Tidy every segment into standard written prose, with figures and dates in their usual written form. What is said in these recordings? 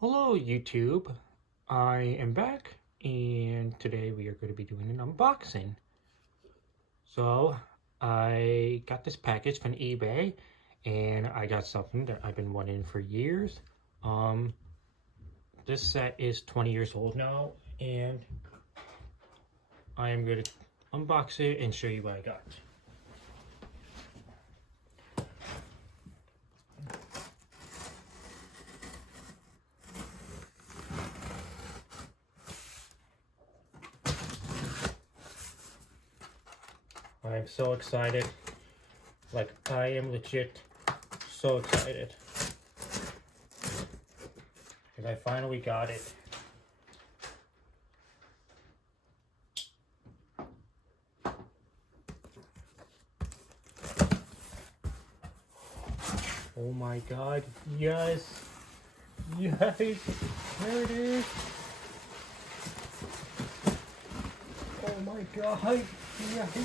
Hello YouTube, I am back and today we are going to be doing an unboxing. So I got this package from eBay and I got something that I've been wanting for years. This set is 20 years old now and I am going to unbox it and show you what I got. I'm so excited. Like, I am legit so excited. Because I finally got it. Oh my god, yes! Yes! There it is! Oh my god, yes!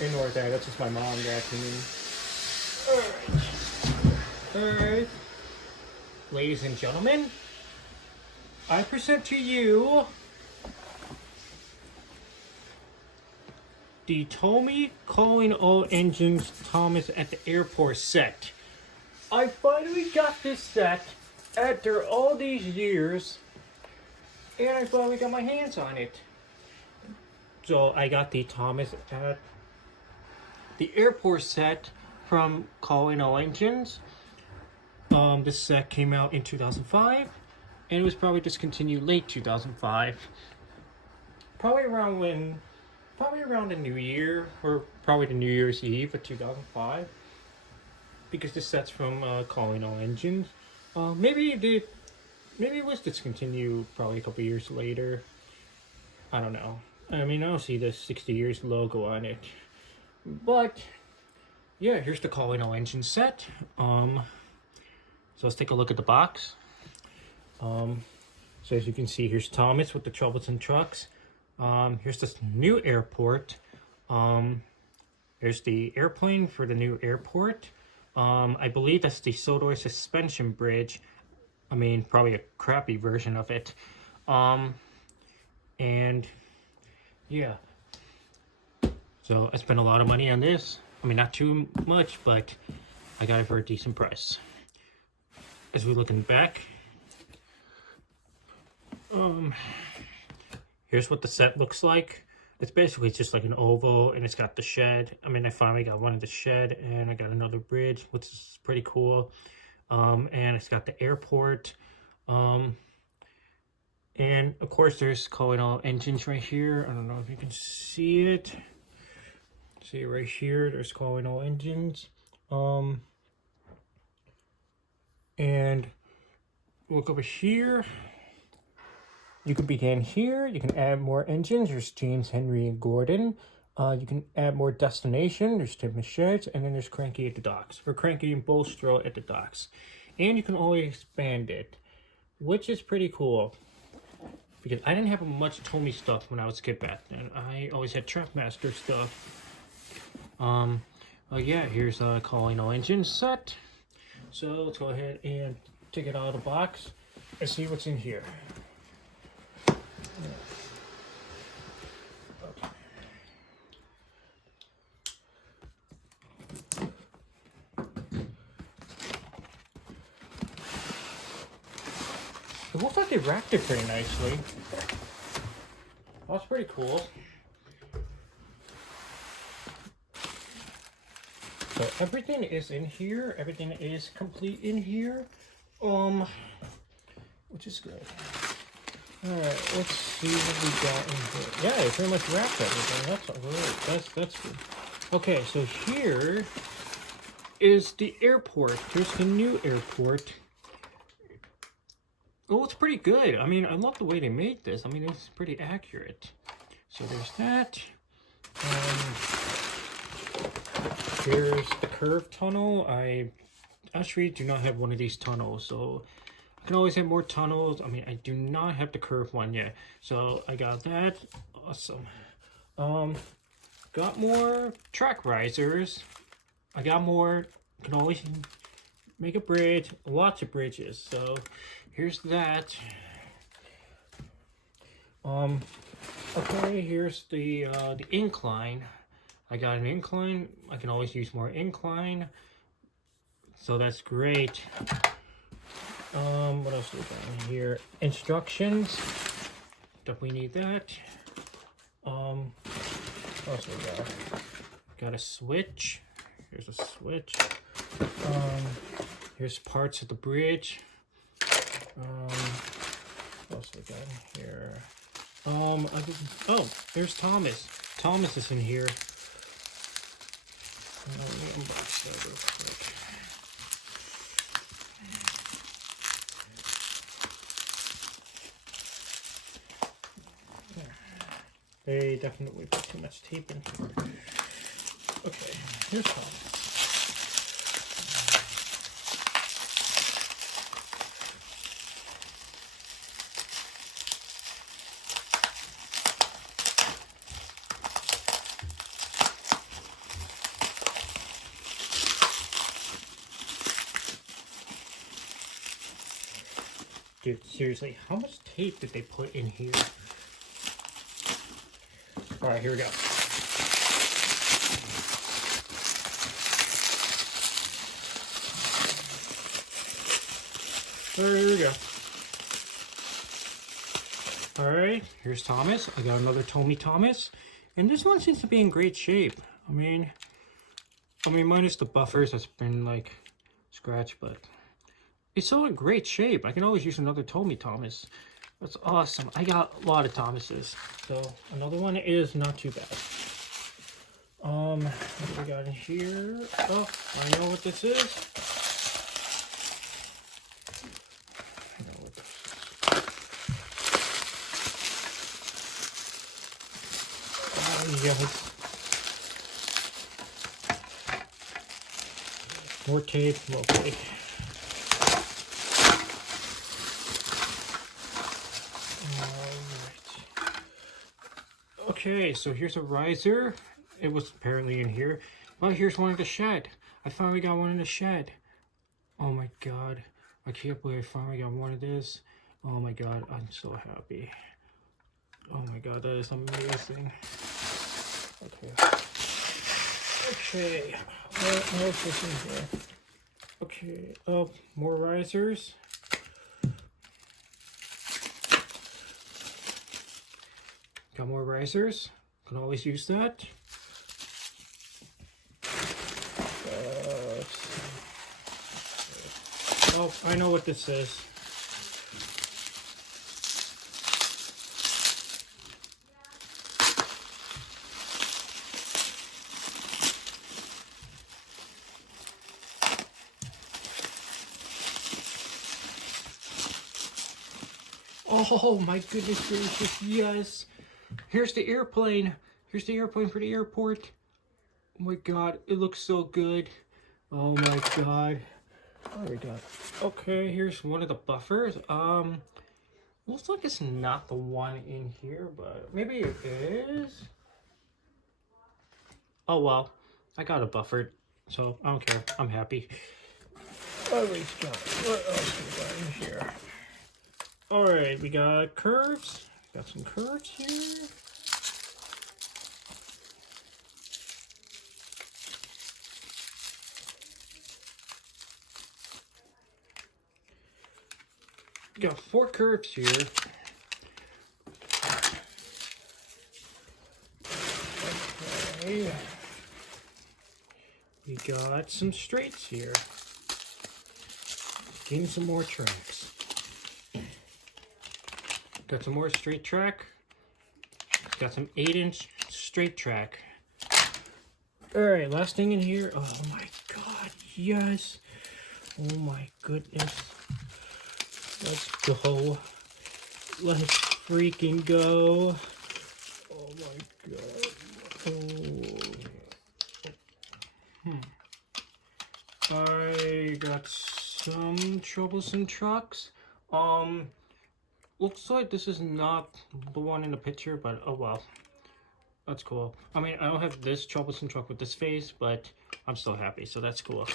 Ignore that, that's just my mom reacting to me. Alright. Ladies and gentlemen, I present to you the TOMY Calling All Engines Thomas at the Airport set. I finally got this set after all these years, and I finally got my hands on it. So I got the Thomas at the Airport set from Calling All Engines. This set came out in 2005, and it was probably discontinued late 2005. Probably around the New Year, or probably the New Year's Eve of 2005. Because this set's from Calling All Engines. Maybe it was discontinued probably a couple years later. I don't know. I mean, I don't see the 60 years logo on it. But yeah, here's the Calling All Engines set. So let's take a look at the box. So as you can see, here's Thomas with the troublesome trucks. Here's this new airport. Here's the airplane for the new airport. I believe that's the Sodor suspension bridge. I mean, probably a crappy version of it. And yeah. So I spent a lot of money on this. I mean, not too much, but I got it for a decent price. As we look in the back, here's what the set looks like. It's basically just like an oval, and it's got the shed. I mean, I finally got one of the shed, and I got another bridge, which is pretty cool. And it's got the airport. And of course, there's Calling All Engines right here. I don't know if you can see it. See right here, there's Calling All Engines. And look over here. You can begin here. You can add more engines. There's James, Henry, and Gordon. You can add more destination. There's Tim Machete, and then there's Cranky at the docks, or Cranky and Bolstro at the docks. And you can always expand it, which is pretty cool. Because I didn't have much TOMY stuff when I was a kid back then. I always had Trapmaster stuff. Yeah, here's a Calling All Engines set. So let's go ahead and take it out of the box and see what's in here. Okay. It looks like they wrapped it pretty nicely. That's pretty cool. So everything is in here. Everything is complete in here. Which is good. Alright, let's see what we got in here. Yeah, they pretty much wrapped everything. That's good. Okay, so here is the airport. Here's the new airport. Oh, it's pretty good. I mean, I love the way they made this. I mean, it's pretty accurate. So there's that. Here's the curved tunnel. I actually do not have one of these tunnels, so I can always have more tunnels. I mean, I do not have the curved one yet, so I got that. Awesome. got more track risers. I got more. Can always make a bridge. Lots of bridges. So here's that. Okay, here's the incline. I got an incline. I can always use more incline. So that's great. What else do we got in here? Instructions. Definitely need that. What else do we got? Got a switch. Here's a switch. Here's parts of the bridge. What else do we got in here? Oh, there's Thomas. Thomas is in here. Let me unbox that real quick. They definitely put too much tape in here. Okay, here's Thomas. Dude, seriously, how much tape did they put in here? Alright, here we go. There we go. Alright, here's Thomas. I got another TOMY Thomas. And this one seems to be in great shape. I mean, minus the buffers that's been like scratched, but it's still in great shape. I can always use another TOMY Thomas. That's awesome. I got a lot of Thomases. So another one is not too bad. What do we got in here? Oh, I know what this is. I know what this is. Yes. More tape, lovely. Okay, so here's a riser. It was apparently in here. Well, here's one in the shed. I finally got one in the shed. Oh my god. I can't believe I finally got one of this. Oh my god, I'm so happy. Oh my god, that is amazing. Okay. Okay. What else is in here? Okay, more risers. Got more risers. Can always use that. Oh, I know what this is. Oh my goodness gracious, yes. Here's the airplane. Here's the airplane for the airport. Oh my god, it looks so good. Oh my god. What do we got? Okay, here's one of the buffers. Looks like it's not the one in here, but maybe it is. Oh well, I got it buffered, so I don't care. I'm happy. What else do we got in here? Alright, we got curves. Got some curves here. We got 4 curves here. Okay. We got some straights here. Getting some more tracks. Got some more straight track. Got some 8-inch straight track. Alright, last thing in here. Oh my god, yes. Oh my goodness. Let's go. Let's freaking go. Oh my god. I got some troublesome trucks. Looks like this is not the one in the picture, but oh well. That's cool. I mean, I don't have this troublesome truck with this face, but I'm still happy, so that's cool.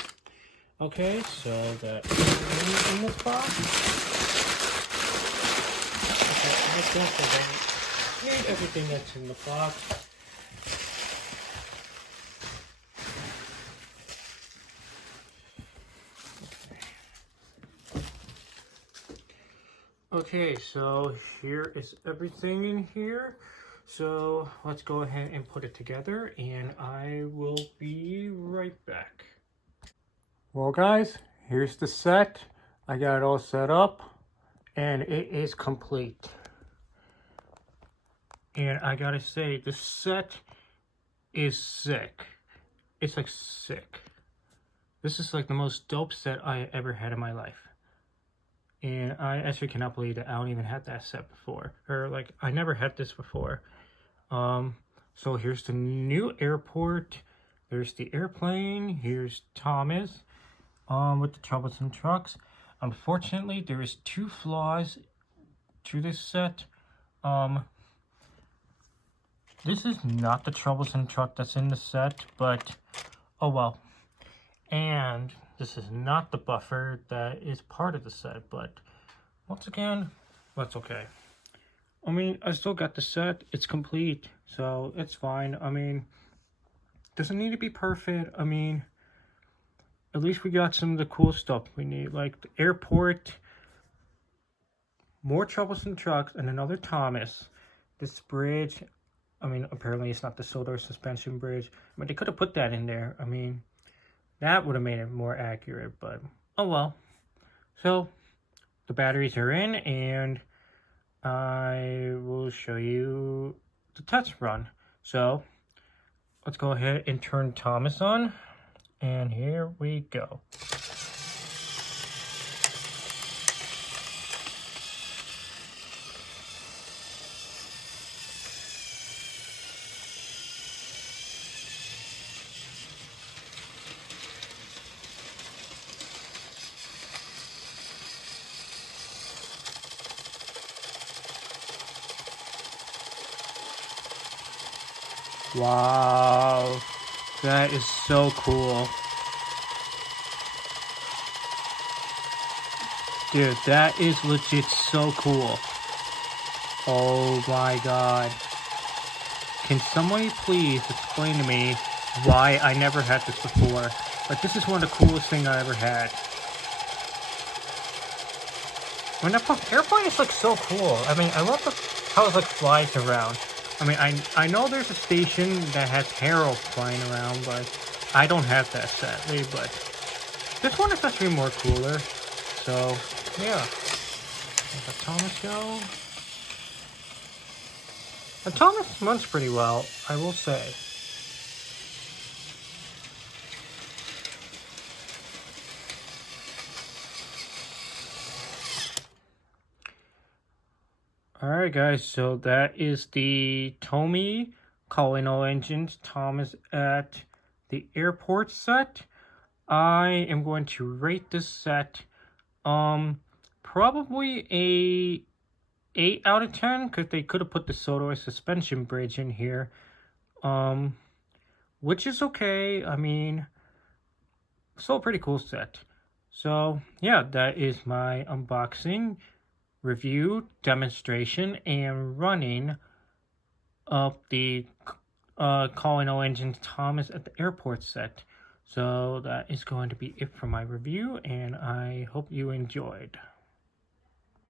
Okay, so that is in the box. Okay, I don't think I need everything that's in the box. Okay, so here is everything in here. So let's go ahead and put it together, and I will be right back. Well guys, here's the set. I got it all set up, and it is complete. And I gotta say, the set is sick. It's like sick. This is like the most dope set I ever had in my life. And I actually cannot believe that I don't even have that set before. Or like, I never had this before. So here's the new airport. There's the airplane. Here's Thomas with the troublesome trucks. Unfortunately, there is 2 flaws to this set. This is not the troublesome truck that's in the set, but oh well. And this is not the buffer that is part of the set, but once again, that's okay. I mean, I still got the set. It's complete, so it's fine. I mean, doesn't need to be perfect. I mean, at least we got some of the cool stuff we need, like the airport, more troublesome trucks, and another Thomas. This bridge, I mean, apparently it's not the Sodor suspension bridge. I mean, they could have put that in there. I mean, that would have made it more accurate, but oh well. So, the batteries are in, and I will show you the test run. So, let's go ahead and turn Thomas on, and here we go. Wow, that is so cool. Dude, that is legit so cool. Oh my god. Can somebody please explain to me why I never had this before? Like, this is one of the coolest things I ever had. When that airplane is like so cool. I mean, I love how it like flies around. I mean, I know there's a station that has Harold flying around, but I don't have that sadly. But this one is actually more cooler. So yeah, let Thomas go. And Thomas runs pretty well, I will say. Alright guys, so that is the TOMY calling all engines Thomas at the airport set. I am going to rate this set probably a 8 out of 10, because they could have put the Sodor suspension bridge in here. Which is okay. I mean, still a pretty cool set. So yeah, that is my unboxing, review, demonstration, and running of the calling all engines Thomas at the airport set. So that is going to be it for my review, and I hope you enjoyed.